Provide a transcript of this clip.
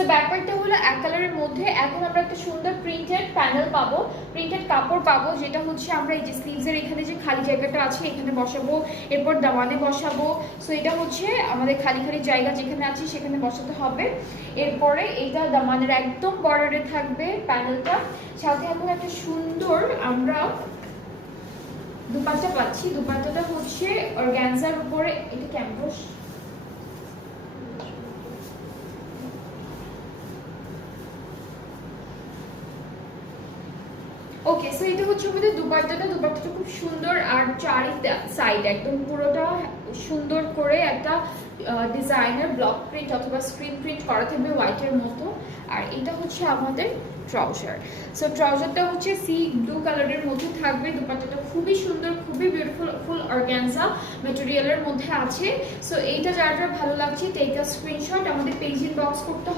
So ব্যাকপ্যাকটা হলো এক কালারের মধ্যে। এখন আমরা একটা সুন্দর প্রিন্টেড প্যানেল পাবো, প্রিন্টেড কাপড় পাবো, যেটা হচ্ছে আমরা এই যে স্লিভসের এখানে যে খালি জায়গাটা আছে এখানে বসাবো, এরপর দামানে বসাবো। সো এটা হচ্ছে আমাদের খালি খালি জায়গা যেখানে আছে সেখানে বসাতে হবে। এরপরে এটা দামানের একদম বর্ডারে থাকবে প্যানেলটা। সাথে এখন একটা সুন্দর আমরা দুপাট্টা পাচ্ছি। দুপাট্টাটা হচ্ছে অর্গানজার উপরে, এটা ক্যাম্পাস ওকে। সো এটা হচ্ছে আমাদের দুপাট্টাটা। দুপাট্টাটা খুব সুন্দর, আর চারি সাইড একদম পুরোটা সুন্দর করে একটা ডিজাইনার ব্লক প্রিন্ট অথবা স্ক্রিন প্রিন্ট করা থাকবে হোয়াইটের মতো। আর এটা হচ্ছে আমাদের ট্রাউজার। সো ট্রাউজারটা হচ্ছে সি ব্লু কালারের মধ্যে থাকবে। দুপাট্টাটা খুবই সুন্দর, খুবই বিউটিফুল, ফুল অর্গানজা ম্যাটেরিয়ালের মধ্যে আছে। সো এইটা যার যার ভালো লাগছে টেক আ স্ক্রিনশট, আমাদের পেজ ইনবক্স করতে